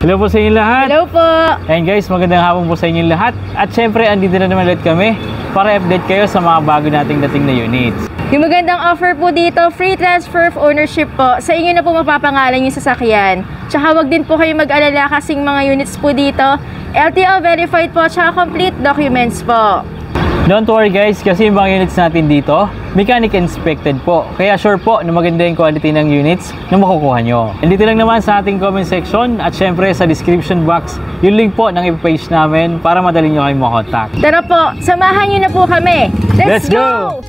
Hello po sa inyo lahat. Hello po. And guys, magandang hapon po sa inyo lahat. At syempre, andito na naman ulit kami para update kayo sa mga bago nating dating na units. Yung magandang offer po dito, free transfer of ownership po. Sa inyo na po mapapangalan yung sasakyan. Tsaka wag din po kayo mag-alala kasing mga units po dito, LTO verified po, tsaka complete documents po. Don't worry guys, kasi yung mga units natin dito, mechanic inspected po. Kaya sure po na maganda yung quality ng units na makukuha nyo. And dito lang naman sa ating comment section at syempre sa description box, yung link po ng page namin para madali nyo kayo makontak. Tara po, samahan nyo na po kami. Let's go!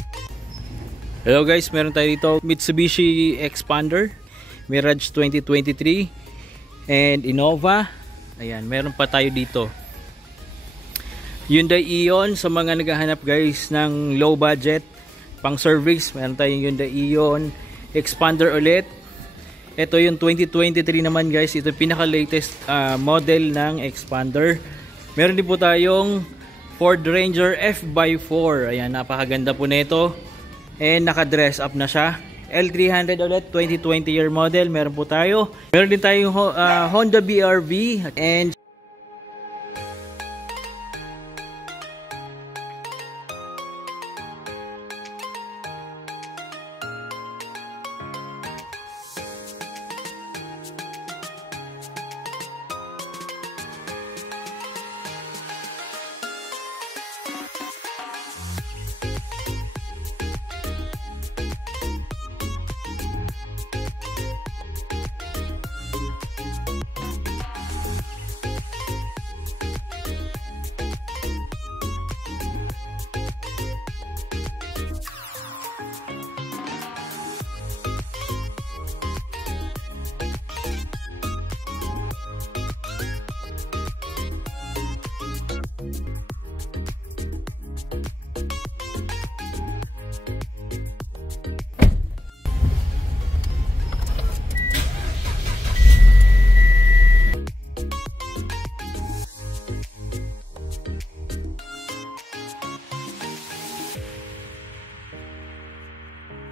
Hello guys, meron tayo dito Mitsubishi Xpander, Mirage 2023 and Innova. Ayan, meron pa tayo dito Hyundai Ion sa mga naghahanap guys ng low budget pang service. Meron tayong Hyundai Ion Xpander ulit. Ito yung 2023 naman guys. Ito yung pinaka latest model ng Xpander. Meron din po tayong Ford Ranger F/4. Ayan, napakaganda po nito. And naka-dress up na siya. L300 ulit, 2020 year model. Meron po tayo. Meron din tayong Honda BRV and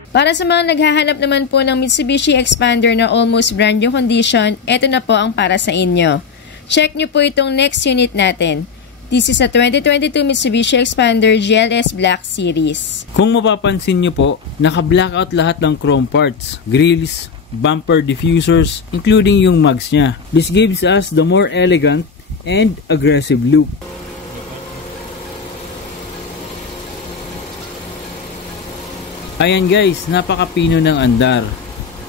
Para sa mga naghahanap naman po ng Mitsubishi Xpander na almost brand new condition, ito na po ang para sa inyo. Check nyo po itong next unit natin. This is a 2022 Mitsubishi Xpander GLS Black Series. kung mapapansin nyo po, naka-blackout lahat ng chrome parts, grills, bumper diffusers, including yung mugs nya. This gives us the more elegant and aggressive look. Ayan guys, napakapino ng andar.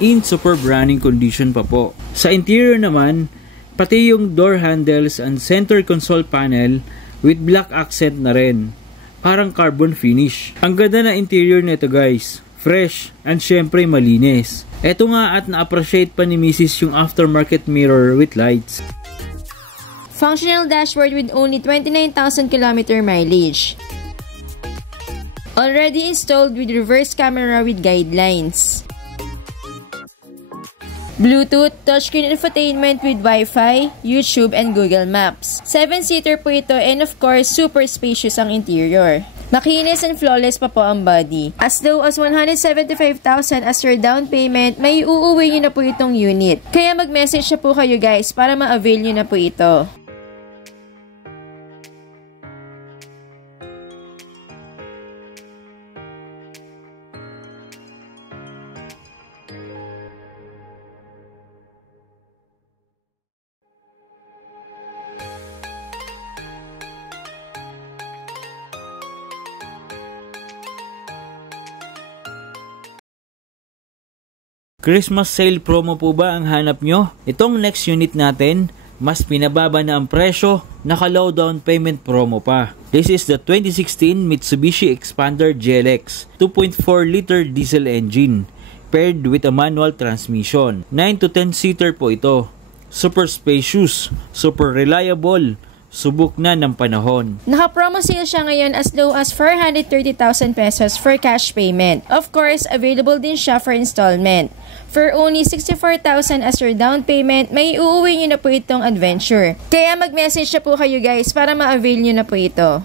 In superb running condition pa po. Sa interior naman, pati yung door handles and center console panel with black accent na rin. Parang carbon finish. Ang ganda na interior nito guys. Fresh and syempre malinis. Eto nga at na-appreciate pa ni Mrs. yung aftermarket mirror with lights. Functional dashboard with only 29,000 km mileage. Already installed with reverse camera with guidelines. Bluetooth, touchscreen infotainment with Wi-Fi, YouTube, and Google Maps. 7-seater po ito and of course, super spacious ang interior. Makinis and flawless pa po ang body. As low as 175,000 as your down payment, may uuwi nyo na po itong unit. Kaya mag-message na po kayo guys para ma-avail nyo na po ito. Christmas sale promo po ba ang hanap nyo? Itong next unit natin, mas pinababa na ang presyo, naka-low down payment promo pa. This is the 2016 Mitsubishi Xpander GLX 2.4 liter diesel engine paired with a manual transmission. 9 to 10 seater po ito. Super spacious, super reliable, subok na ng panahon. Naka-promo sale siya ngayon as low as 430,000 pesos for cash payment. Of course, available din siya for installment. For only 64,000 as your down payment, may uuwi nyo na po itong adventure. Kaya mag-message na po kayo guys para ma-avail nyo na po ito.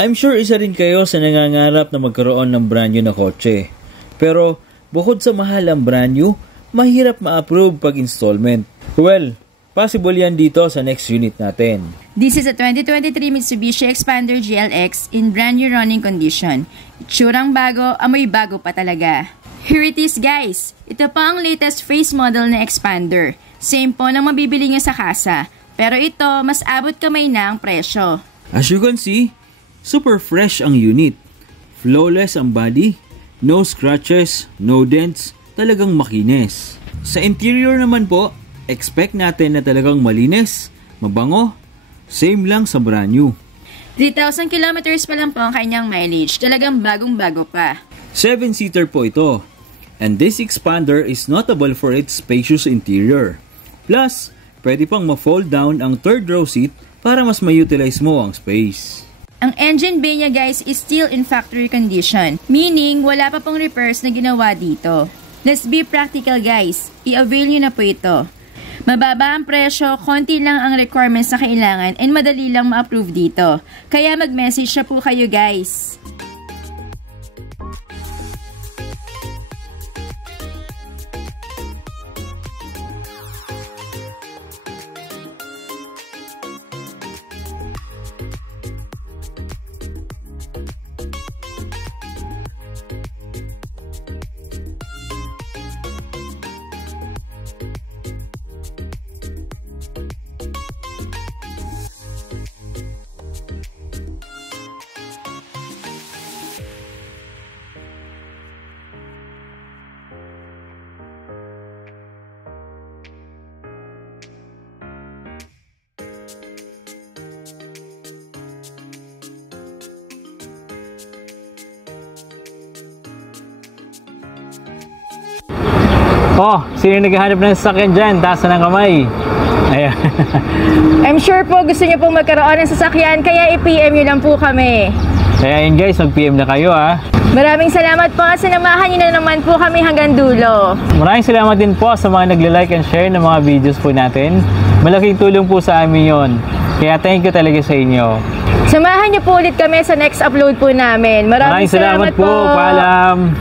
I'm sure isa rin kayo sa nangangarap na magkaroon ng brand new na kotse. Pero bukod sa mahal ang brand new, mahirap ma-approve pag installment. Well, possible yan dito sa next unit natin. This is a 2023 Mitsubishi Expander GLX in brand new running condition. Itsurang bago, amoy bago pa talaga. Here it is guys! Ito pa ang latest face model na Expander. Same po na mabibili nyo sa kasa. Pero ito, mas abot kamay na ang presyo. As you can see, super fresh ang unit. Flawless ang body, no scratches, no dents, talagang makinis. Sa interior naman po, expect natin na talagang malinis, mabango, same lang sa brand new. 3,000 kilometers pa lang po ang kanyang mileage, talagang bagong-bago pa. 7-seater po ito. And this Expander is notable for its spacious interior. Plus, pwede pang ma-fold down ang third row seat para mas ma-utilize mo ang space. Ang engine bay niya guys is still in factory condition, meaning wala pa pong repairs na ginawa dito. Let's be practical guys, i-avail nyo na po ito. Mababa ang presyo, konti lang ang requirements na kailangan and madali lang ma-approve dito. Kaya mag-message na po kayo guys. Oh, sino naghahanap ng sasakyan dyan? Taas na ng kamay. Ayan. I'm sure po gusto niyo pong magkaroon ng sasakyan, kaya i-PM nyo lang po kami. Kaya yun guys, mag-PM na kayo ha. Maraming salamat po at sinamahan nyo na naman po kami hanggang dulo. Maraming salamat din po sa mga nagla-like and share ng mga videos po natin. Malaking tulong po sa amin yon. Kaya thank you talaga sa inyo. Samahan niyo po ulit kami sa next upload po namin. Maraming salamat po. Paalam.